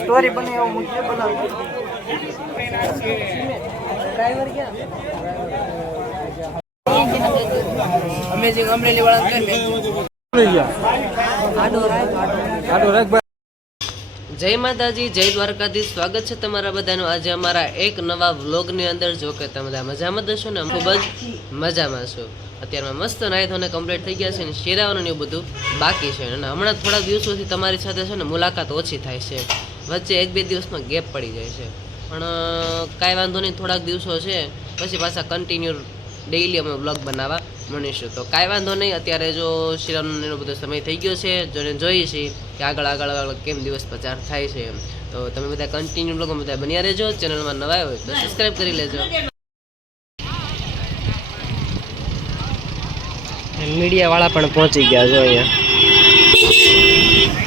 Story બને એવું મુખ્ય બનાવી. ડ્રાઈવર અમેઝિંગ અમરેલી વાળા જય માતાજી જય દ્વારકાધીશ. સ્વાગત છે તમારા બધાનું આજે અમારા એક નવા વ્લોગની અંદર. જો કે તમે બધા મજામાં દશો ને? ખૂબ જ મજામાં છો. અત્યારમાં મસ્ત નાહી ધોને કમ્પ્લીટ થઈ ગયા છે અને શેરાવાનું એવું બધું બાકી છે. અને હમણાં થોડા દિવસોથી તમારી સાથે છે ને મુલાકાત ઓછી થાય છે. વચ્ચે એક બે દિવસમાં ગેપ પડી જાય છે. પણ કાંઈ વાંધો નહીં, થોડાક દિવસો છે. પછી પાછા કન્ટિન્યુ ડેઈલી અમે બ્લોગ બનાવવા મળીશું. તો કાંઈ વાંધો નહીં, અત્યારે જો શિરામનો એનો બધો સમય થઈ ગયો છે જોને જોઈએ છીએ કે આગળ આગળ આગળ કેમ દિવસ પચાર થાય છે તો તમે બધા કન્ટિન્યુ બ્લોગ બધા બન્યા રહેજો. ચેનલમાં નવા હોય તો સબસ્ક્રાઈબ કરી લેજો. મીડિયા વાળા પણ પહોંચી ગયા જો અહીંયા.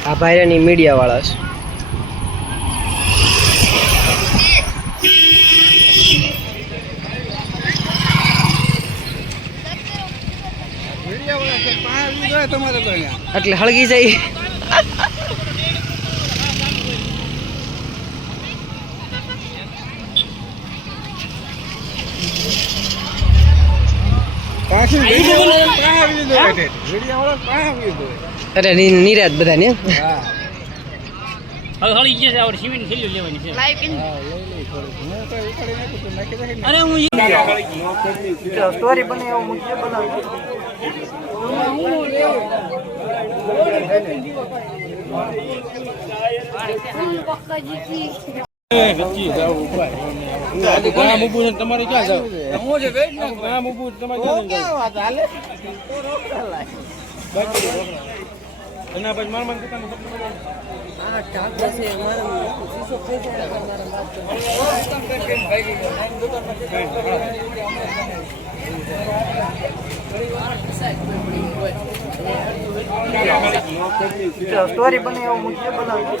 આ ભાઈની મીડિયા વાળા છે એટલે હળગી જાય. અરે નિરાત બધા ને હવે હળી ગયો છે આપણે સિમેન્ટ થેલીઓ લેવાની છે. અરે હું સ્ટોરી બને એવું મૂકીએ બનાવી. તમારે ક્યાં જાવ ઉભું તમારે એના પછી સ્ટોરી બને એવું મુખ્ય બનાવી.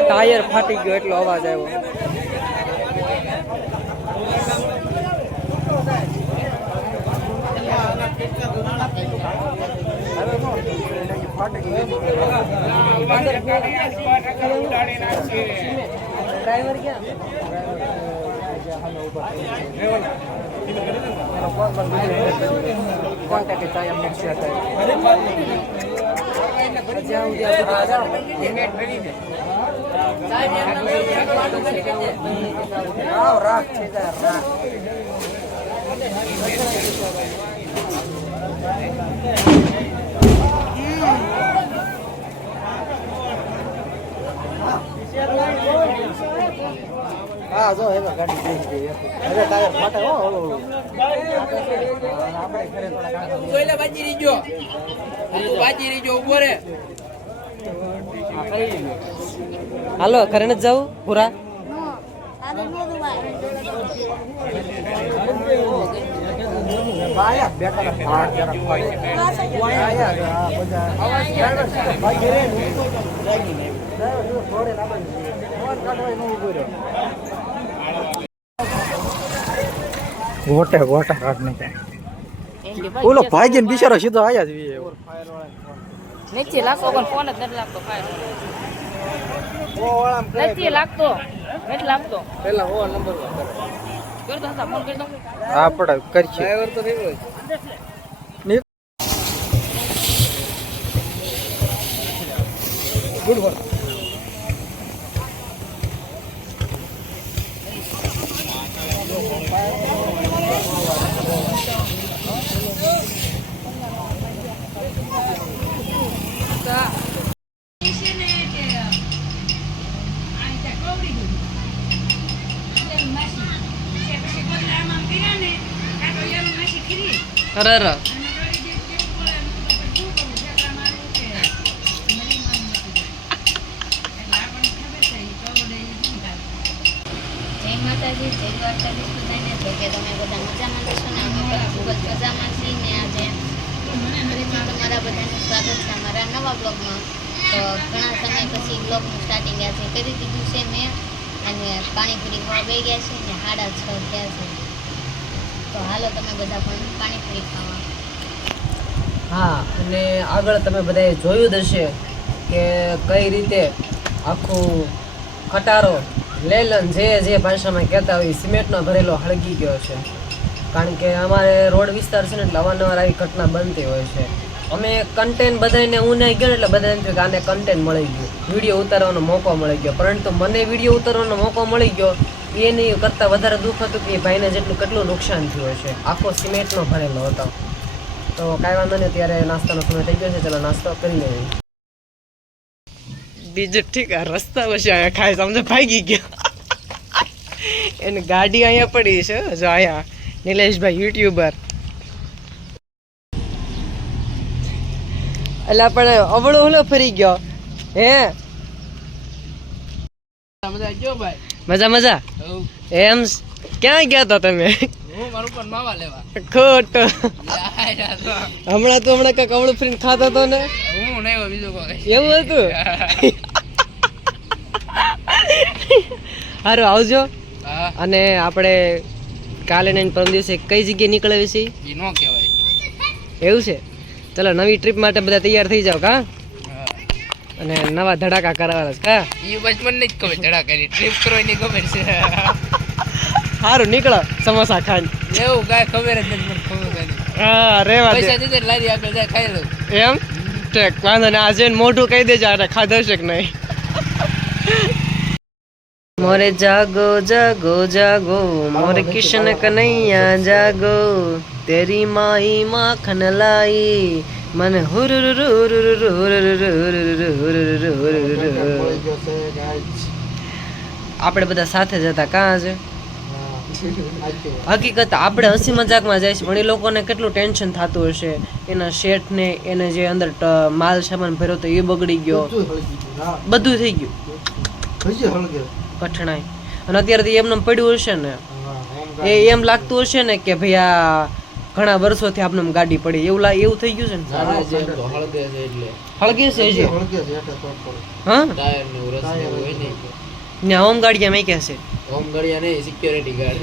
ટાયર ફાટી ગયો એટલો અવાજ આવ્યો. ડ્રાઈવર ક્યાં? કોન્ટેક્ટ થાય એમ શેર થાય જ્યાં સુધી આ જાઓ રાવ રાખ છે રાખ હા જો હવે ગાડી જઈ ગઈ હવે ટાયર ફાટે હો ઓલો આપણે બાજી રીજો તું બાજી રીજો ઊભો રે. હાલો ઘરે નથી જવું પૂરા આયા બેટા ભાગ જરા ભાઈ. આયા આ બધા. ડ્રાઈવર છે ભાઈ ઘરે ડ્રાઈવર જો થોડે લાંબા ફોન કાઢવાય ન ઊભો રહ્યો. ગોટે ગોટા કાઢ નાખ્યા ઓલો ભાઈ ને બિચારો સીધો આયા જ નીચે લાગતો પણ ફોન જ નથી લાગતો નથી લાગતો નથી લાગતો. પેલા હો નંબર કરતો હતા ફોન કરતો હા પડે કરશે. ડ્રાઈવર તો થઈ ગયો ગુડ વર્ક જય માતાજી બધાને. છે કે તમે બધા મજામાં જશો ને? ખૂબ જ મજામાં છીએ ને આજે. ફરીથી તમારા બધાનું સ્વાગત છે અમારા નવા બ્લોગમાં. તો ઘણા સમય પછી બ્લોગનું સ્ટાર્ટિંગ આજે કરી દીધું છે મેં. અને પાણીપુરી ખાવા ગયા છે ને સાડા છ થયા છે. હા, અને આગળ તમે બધાએ જોયું જ હશે કે કઈ રીતે આખું ખટારો, લેલન જે જે ભાષામાં કહેતા હોય સિમેન્ટનો ભરેલો હળગી ગયો છે. કારણ કે અમારે રોડ વિસ્તાર છે ને એટલે અવારનવાર આવી ઘટના બનતી હોય છે. અમે કન્ટેન્ટ બધાને હું નહીં ગયો એટલે બધા એમ કે આને કન્ટેન્ટ મળી ગયું. વીડિયો ઉતારવાનો મોકો મળી ગયો. પરંતુ મને વીડિયો ઉતારવાનો મોકો મળી ગયો એની કરતાં વધારે દુઃખ હતું કે એ ભાઈને જેટલું કેટલું નુકસાન થયું હશે. આખો સિમેન્ટનો ભરેલો હતો. તો કાંઈ વાંધો નહીં ત્યારે નાસ્તાનો સમય થઈ ગયો છે, ચાલો નાસ્તો કરી લઈએ બીજું ઠીક, આ રસ્તા પછી અહીંયા ખાય સમજો ભાગી ગયો. એની ગાડી અહીંયા પડી છે, જો અહીંયા. નિલેશભાઈ, યુટ્યુબર. એટલે પણ અવળો હલો ફરી ગયો. હે? સમજાય ગયો ભાઈ. મજા મજા? એમ ક્યાં ગયા તા તમે? ખોટ. હમણાં તો હમણાં કંઈક અવળું ફરીને ખાતો તો ને? હું એવું હતું? સારું આવજો. અને આપણે કાલે ને પરમ દિવસે કઈ જગ્યાએ નીકળાવી છે એવું છે? ચલો નવી ટ્રીપ માટે બધા તૈયાર થઈ જાઓ કા? અને નવા ધડાકા કરાવવાના છે કા ઈ બસ મને નહીં ચડા કરી ટ્રીપ કરવાની ખબર છે. સારું નીકળો સમોસા ખાન એવું કાંઈ ખબર જ નથી મને ખબર હા રેવા પૈસા દીધે લારી આગળ જાય ખાઈ લઉં. એમ? ઠીક વાંધો ને આજે મોઢું કહી દેજો આને ખાધો છે કે નહીં. મોરે જાગો જાગો જાગો મોરે કિશન કનૈયા જાગો તેરી માઈ માખન લાઈ મને આપણે બધા સાથે જતા કાં છે હકીકત આપણે હસી મજાકમાં છે પણ એ લોકોને કેટલું ટેન્શન થતું હશે એના શેઠને એને જે અંદર માલ સામાન ભર્યો તો એ બગડી ગયો બધું થઈ ગયું કઠણાઈ અને અત્યારે એમને પડ્યું હશે ને એ એમ લાગતું હશે ને કે ભાઈ આ ઘણા વર્ષોથી આપણે ગાડી પડી. એવું લા એવું થઈ ગયું છે ને? હળગે છે હજી? હા? ને હોમ ગાડી મેં કે છે? હોમ ગાડિયા નહીં સિક્યોરિટી ગાર્ડ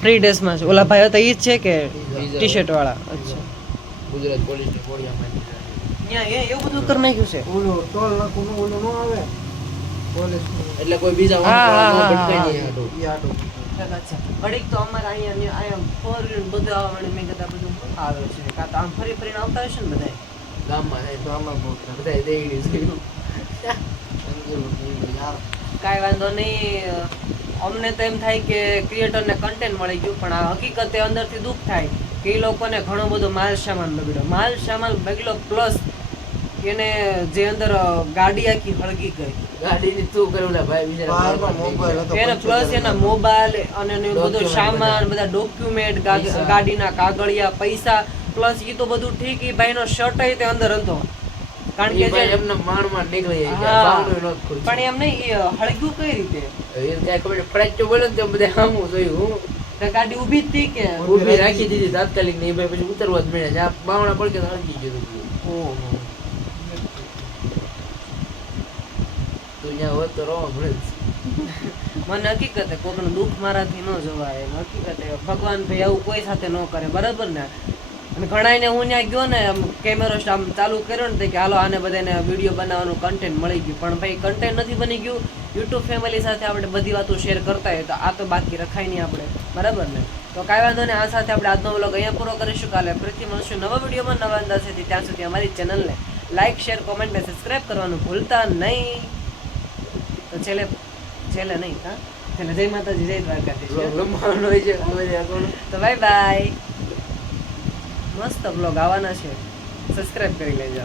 ફ્રી ડ્રેસમાં છે. ઓલા ભાઈ હતા ઈ જ છે કે ટી શર્ટ વાળા? અચ્છા. ગુજરાત પોલીસની ફોડિયામાં ત્યાં એ એવું બધું કરી નાખ્યું છે? ઓલો ટોલ નાખું નું ઓલું ન આવે? પોલીસ એટલે કોઈ બીજા હા, હા, હા, અચ્છા ઘડીક તો અમારે અહીંયા અહીંયા ફોર વ્હીલ બધું આવવાનું મેં કદાચ બધું આવે છે? કાં તો આમ ફરી ફરીને આવતા હશે ને બધા ગામમાં તો આમાં બહુ બધા દેયડી છે. કાંઈ વાંધો નહીં. અમને તો એમ થાય કે ક્રિએટરને કન્ટેન્ટ મળી ગયું પણ આ હકીકતે અંદરથી દુઃખ થાય કે એ લોકોને ઘણો બધો માલ સામાન બગડ્યો. માલ સામાન બગડ્યો પ્લસ એને જે અંદર ગાડી આખી હળગી ગઈ. ગાડીની તું કરું ભાઈ બિચારા મોબાઈલ હતો એને પ્લસ એના મોબાઈલ અને બધો સામાન બધા. ડોક્યુમેન્ટ ગાડીના કાગળિયા પૈસા પ્લસ એ તો બધું ઠીક એ ભાઈનો શર્ટ તે અંદર હતો. કારણ કે જે એમને માણ નીકળી. પણ એમ નહીં એ હળગ્યું કઈ રીતે? એ કાંઈ ખબર નહીં. બોલે ને તો બધા સામું જોયું હું. ગાડી ઊભી હતી કે? ઊભી રાખી દીધી તાત્કાલિક ને ભાઈ પછી ઉતરવા જ મળ્યા જ્યાં બાવણા પડકે હળગી ગયું ઓહો. તો ત્યાં હોત તો રોવા જ. મને હકીકતે કોકનું દુઃખ મારાથી ન જવાય. હકીકતે ભગવાન ભાઈ આવું કોઈ સાથે ન કરે. બરાબર ને? અને ઘણાયને હું ત્યાં ગયો ને, આમ કેમેરો આમ ચાલુ કર્યો ને કે હાલો આને બધાને વીડિયો બનાવવાનું કન્ટેન્ટ મળી ગયું. પણ ભાઈ કન્ટેન્ટ નથી બની ગયું. યુટ્યુબ ફેમિલી સાથે આપણે બધી વાતો શેર કરતા હોય તો આ તો બાકી રખાય નહીં આપણે. બરાબર ને? તો કાંઈ વાંધો નહીં, આ સાથે આપણે આજનો વ્લોગ અહીંયા પૂરો કરીશું. કાલે ફરીથી મળશું નવા વિડીયોમાં નવા અંદાજેથી. ત્યાં સુધી અમારી ચેનલને લાઇક શેર કોમેન્ટ ને સબસ્ક્રાઈબ કરવાનું ભૂલતા નહીં. તો છેલ્લે છેલ્લે નહીં હા? છેલ્લે જય માતાજી જય દ્વારકાધીશ તો બાય બાય. મસ્ત બ્લોગ આવવાના છે. સબસ્ક્રાઈબ કરી લેજો.